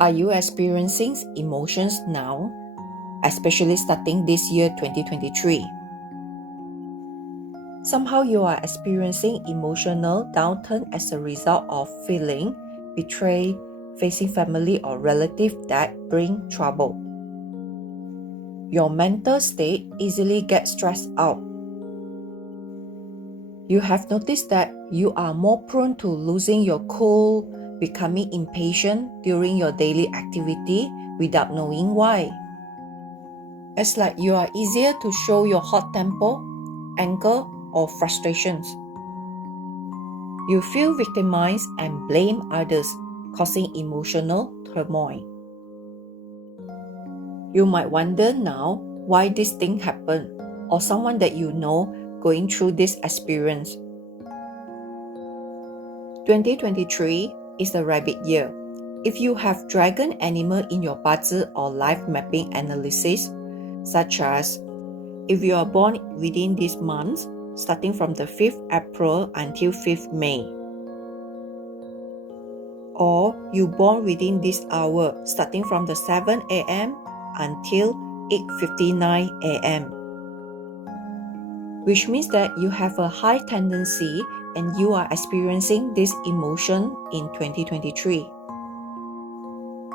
Are you experiencing emotions now, especially starting this year 2023? Somehow you are experiencing emotional downturn as a result of feeling betrayed, facing family or relative that bring trouble. Your mental state easily gets stressed out. You have noticed that you are more prone to losing your cool, becoming impatient during your daily activity without knowing why. It's like you are easier to show your hot temper, anger, or frustrations. You feel victimized and blame others, causing emotional turmoil. You might wonder now why this thing happened, or someone that you know going through this experience. 2023 is a rabbit year. If you have dragon animal in your bazi or life mapping analysis, such as if you are born within this month, starting from the 5th April until 5th May, or you born within this hour, starting from the 7 a.m. until 8:59 a.m., which means that you have a high tendency and you are experiencing this emotion in 2023.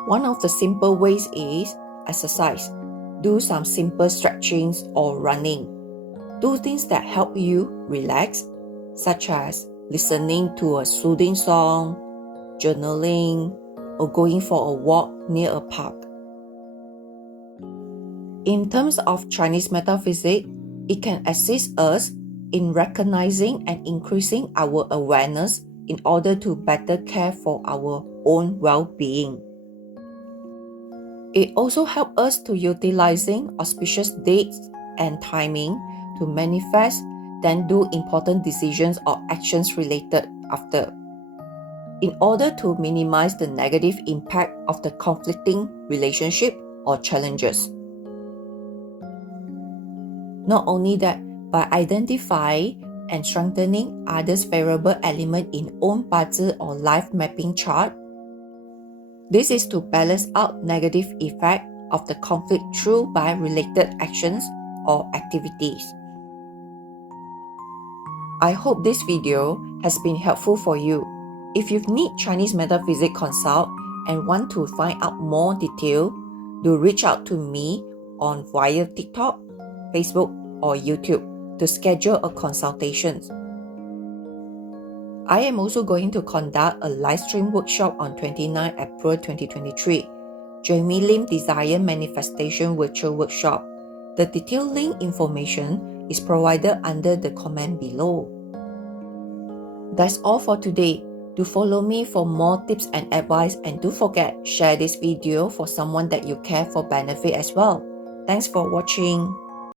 One of the simple ways is exercise. Do some simple stretchings or running. Do things that help you relax, such as listening to a soothing song, journaling, or going for a walk near a park. In terms of Chinese metaphysics, it can assist us in recognizing and increasing our awareness in order to better care for our own well-being. It also helps us to utilizing auspicious dates and timing to manifest, then do important decisions or actions related after, in order to minimize the negative impact of the conflicting relationship or challenges. Not only that, by identifying and strengthening others' favorable element in own bazi or life mapping chart, this is to balance out negative effect of the conflict through by related actions or activities. I hope this video has been helpful for you. If you need Chinese metaphysics consult and want to find out more detail, do reach out to me on via TikTok, Facebook, or YouTube to schedule a consultation. I am also going to conduct a live stream workshop on 29 April 2023, Jamie Lim Desire Manifestation Virtual Workshop. The detailed link information is provided under the comment below. That's all for today. Do follow me for more tips and advice, and don't forget, share this video for someone that you care for benefit as well. Thanks for watching.